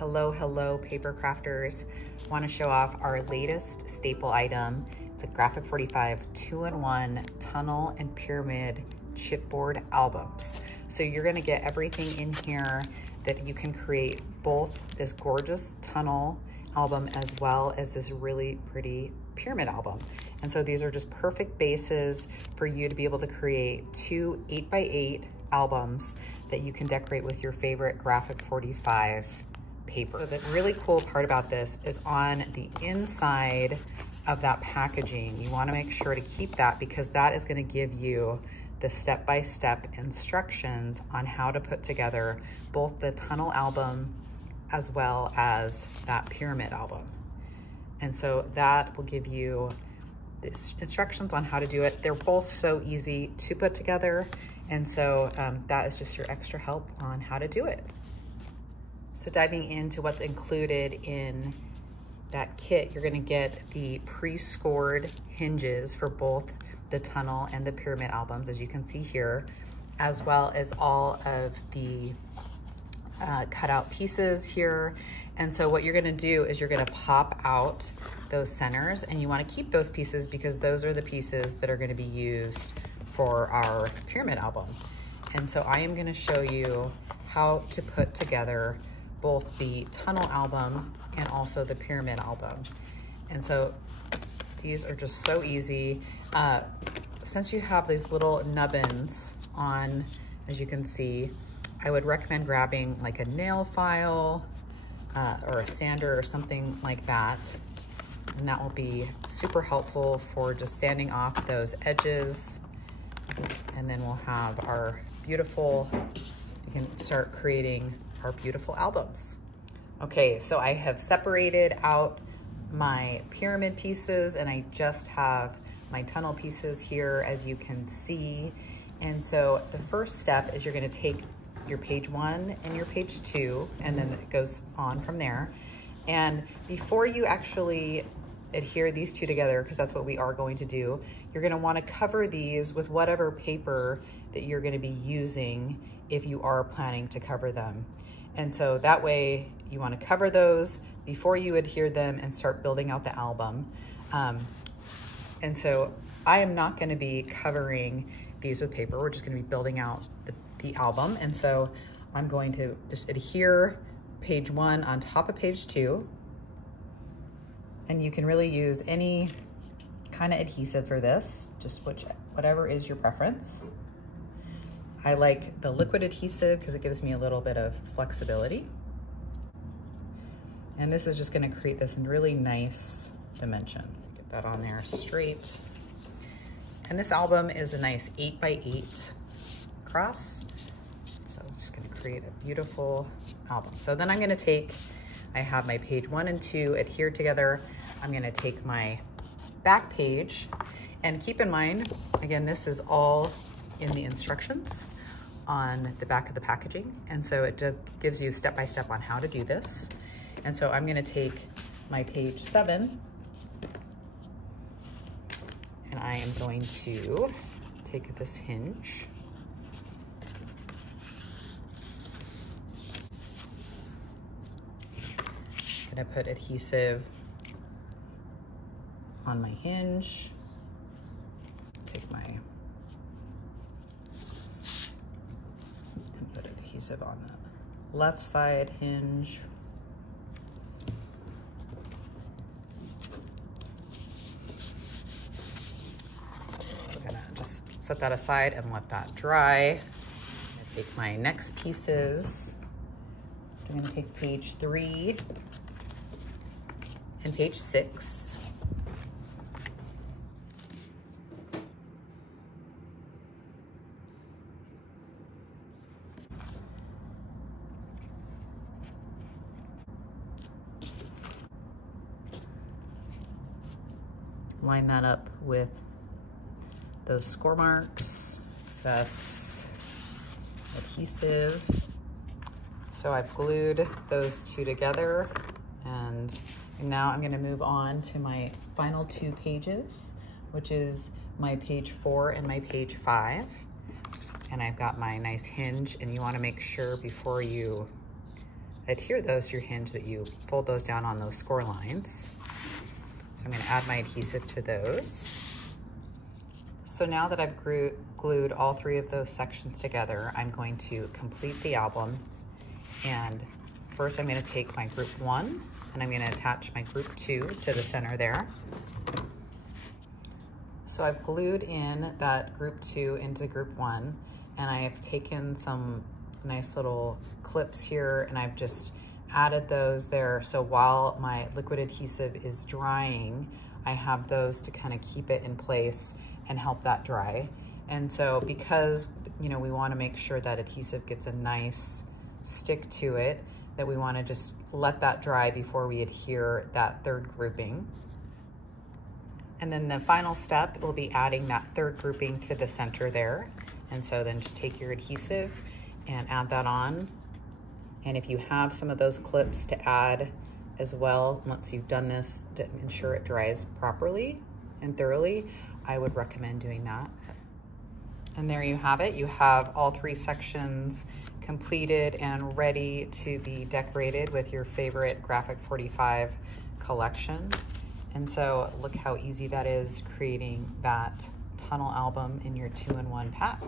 Hello, paper crafters. Want to show off our latest staple item. It's a Graphic 45 2-in-1 tunnel and pyramid chipboard albums. So you're going to get everything in here that you can create both this gorgeous tunnel album as well as this really pretty pyramid album. And so these are just perfect bases for you to be able to create 2 8x8 albums that you can decorate with your favorite Graphic 45 paper. So the really cool part about this is on the inside of that packaging, you want to make sure to keep that because that is going to give you the step-by-step instructions on how to put together both the tunnel album as well as that pyramid album. And so that will give you the instructions on how to do it. They're both so easy to put together. And so that is just your extra help on how to do it. So diving into what's included in that kit, you're gonna get the pre-scored hinges for both the tunnel and the pyramid albums, as you can see here, as well as all of the cutout pieces here. And so what you're gonna do is you're gonna pop out those centers, and you wanna keep those pieces because those are the pieces that are gonna be used for our pyramid album. And so I am gonna show you how to put together both the tunnel album and also the pyramid album. And so these are just so easy. Since you have these little nubbins on, as you can see, I would recommend grabbing like a nail file or a sander or something like that. And that will be super helpful for just sanding off those edges. And then we'll have our beautiful, we can start creating our beautiful albums. Okay, so I have separated out my pyramid pieces and I just have my tunnel pieces here, as you can see. And so the first step is you're gonna take your page 1 and your page 2, and then it goes on from there. And before you actually adhere these two together, because that's what we are going to do, you're gonna wanna cover these with whatever paper that you're gonna be using if you are planning to cover them. And so that way you wanna cover those before you adhere them and start building out the album. And so I am not gonna be covering these with paper. We're just gonna be building out the album. And so I'm going to just adhere page 1 on top of page 2. And you can really use any kind of adhesive for this, just whatever is your preference. I like the liquid adhesive because it gives me a little bit of flexibility. And this is just gonna create this really nice dimension. Get that on there straight. And this album is a nice 8x8 cross. So I'm just gonna create a beautiful album. So then I'm gonna take, I have my page 1 and 2 adhered together. I'm gonna take my back page, and keep in mind, again, this is all in the instructions on the back of the packaging. And so it just gives you step-by-step on how to do this. And so I'm gonna take my page 7, and I am going to take this hinge. I'm gonna put adhesive on my hinge. Take my, and put adhesive on the left side hinge. We're gonna just set that aside and let that dry. I'm gonna take my next pieces. I'm gonna take page 3 and page 6. Line that up with those score marks, excess adhesive. So I've glued those two together, and now I'm gonna move on to my final 2 pages, which is my page 4 and my page 5. And I've got my nice hinge, and you wanna make sure before you adhere those to your hinge, that you fold those down on those score lines. So I'm gonna add my adhesive to those. So now that I've glued all 3 of those sections together, I'm going to complete the album. And first I'm gonna take my group 1 and I'm gonna attach my group 2 to the center there. So I've glued in that group 2 into group 1, and I have taken some nice little clips here and I've just added those there. So while my liquid adhesive is drying, I have those to kind of keep it in place and help that dry. And so because, you know, we want to make sure that adhesive gets a nice stick to it, that we want to just let that dry before we adhere that 3rd grouping. And then the final step will be adding that 3rd grouping to the center there. And so then just take your adhesive and add that on. And if you have some of those clips to add as well, once you've done this to ensure it dries properly and thoroughly, I would recommend doing that. And there you have it. You have all 3 sections completed and ready to be decorated with your favorite Graphic 45 collection. And so look how easy that is, creating that tunnel album in your 2-in-1 pack.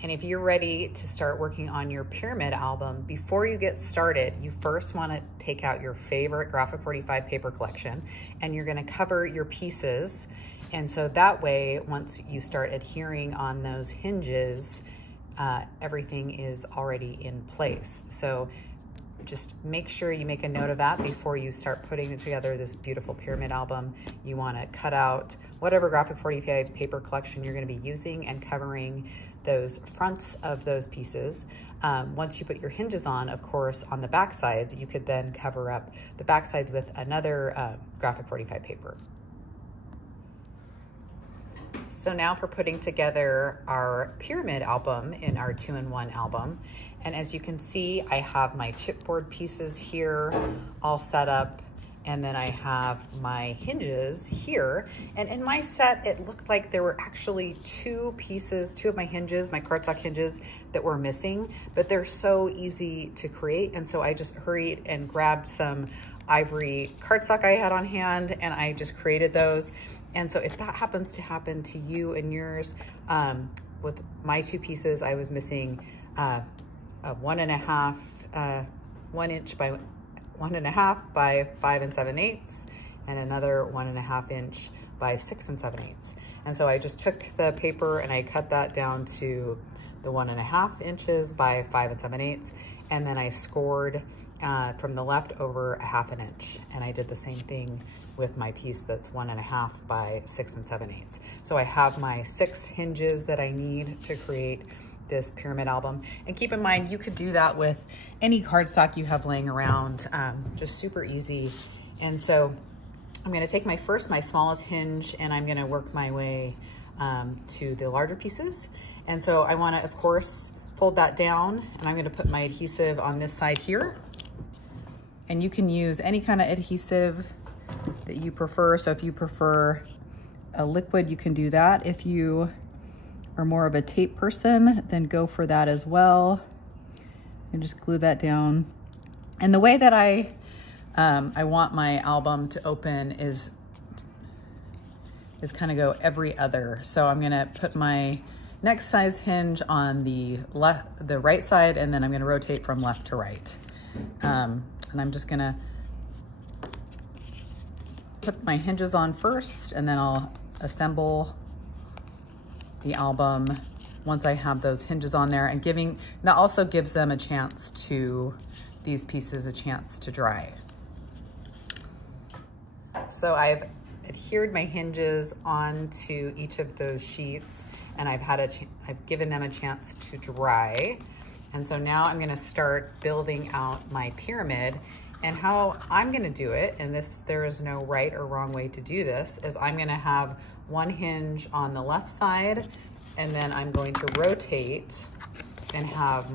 And if you're ready to start working on your pyramid album, before you get started, you first want to take out your favorite Graphic 45 paper collection and you're going to cover your pieces. And so that way, once you start adhering on those hinges, everything is already in place. So just make sure you make a note of that before you start putting together this beautiful pyramid album. You want to cut out whatever Graphic 45 paper collection you're going to be using and covering those fronts of those pieces. Once you put your hinges on, of course, on the back sides, you could then cover up the back sides with another Graphic 45 paper. So now for putting together our pyramid album in our 2-in-1 album. And as you can see, I have my chipboard pieces here all set up, and then I have my hinges here. And in my set, it looked like there were actually 2 pieces, 2 of my hinges, my cardstock hinges, that were missing, but they're so easy to create. And so I just hurried and grabbed some ivory cardstock I had on hand, and I just created those. And so if that happens to happen to you and yours, with my 2 pieces, I was missing a 1 inch by 1.5 by 5 7/8, and another 1.5 inch by 6 7/8. And so I just took the paper and I cut that down to the 1.5 inches by 5 7/8, and then I scored from the left over 1/2 inch. And I did the same thing with my piece that's 1.5 by 6 7/8. So I have my 6 hinges that I need to create this pyramid album. And keep in mind, you could do that with any cardstock you have laying around, just super easy. And so I'm gonna take my smallest hinge, and I'm gonna work my way to the larger pieces. And so I wanna, of course, fold that down, and I'm gonna put my adhesive on this side here. And you can use any kind of adhesive that you prefer. So if you prefer a liquid, you can do that. If you are more of a tape person, then go for that as well. And just glue that down. And the way that I want my album to open is kind of go every other. So I'm gonna put my next size hinge on the right side, and then I'm gonna rotate from left to right. And I'm just gonna put my hinges on first, and then I'll assemble the album once I have those hinges on there, and that also gives them these pieces a chance to dry. So I've adhered my hinges onto each of those sheets, and I've given them a chance to dry. And so now I'm gonna start building out my pyramid. And how I'm gonna do it, and there is no right or wrong way to do this, is I'm gonna have one hinge on the left side, and then I'm going to rotate and have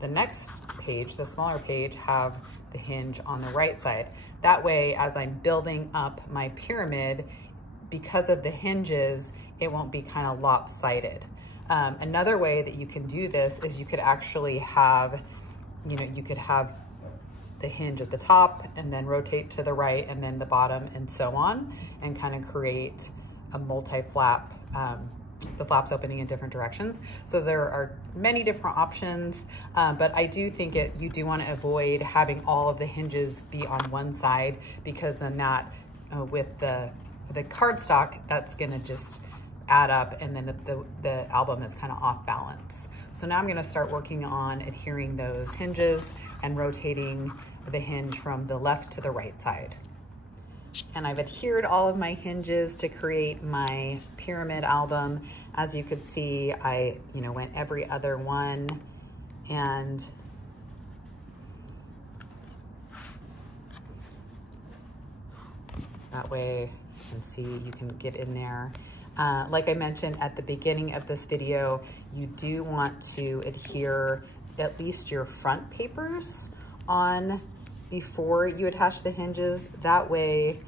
the next page, the smaller page, have the hinge on the right side. That way, as I'm building up my pyramid, because of the hinges, it won't be kind of lopsided. Another way that you can do this is you could actually have, you could have the hinge at the top and then rotate to the right and then the bottom and so on, and kind of create a multi-flap, the flaps opening in different directions. So there are many different options, but I do think you do want to avoid having all of the hinges be on one side, because then that, with the cardstock, that's gonna just add up, and then the album is kind of off balance. So now I'm gonna start working on adhering those hinges and rotating the hinge from the left to the right side. And I've adhered all of my hinges to create my pyramid album. As you could see, I went every other one, and that way you can see, you can get in there. Like I mentioned at the beginning of this video, you do want to adhere at least your front papers on before you attach the hinges. That way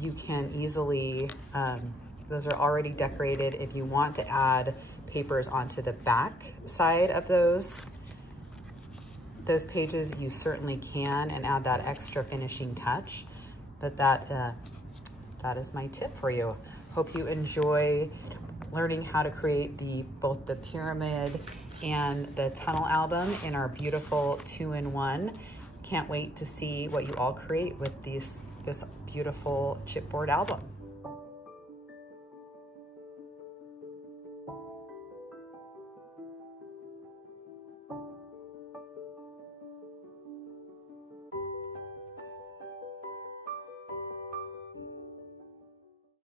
you can easily, those are already decorated. If you want to add papers onto the back side of those pages, you certainly can, and add that extra finishing touch. But that is my tip for you. Hope you enjoy learning how to create both the pyramid and the tunnel album in our beautiful 2-in-1. Can't wait to see what you all create with this beautiful chipboard album.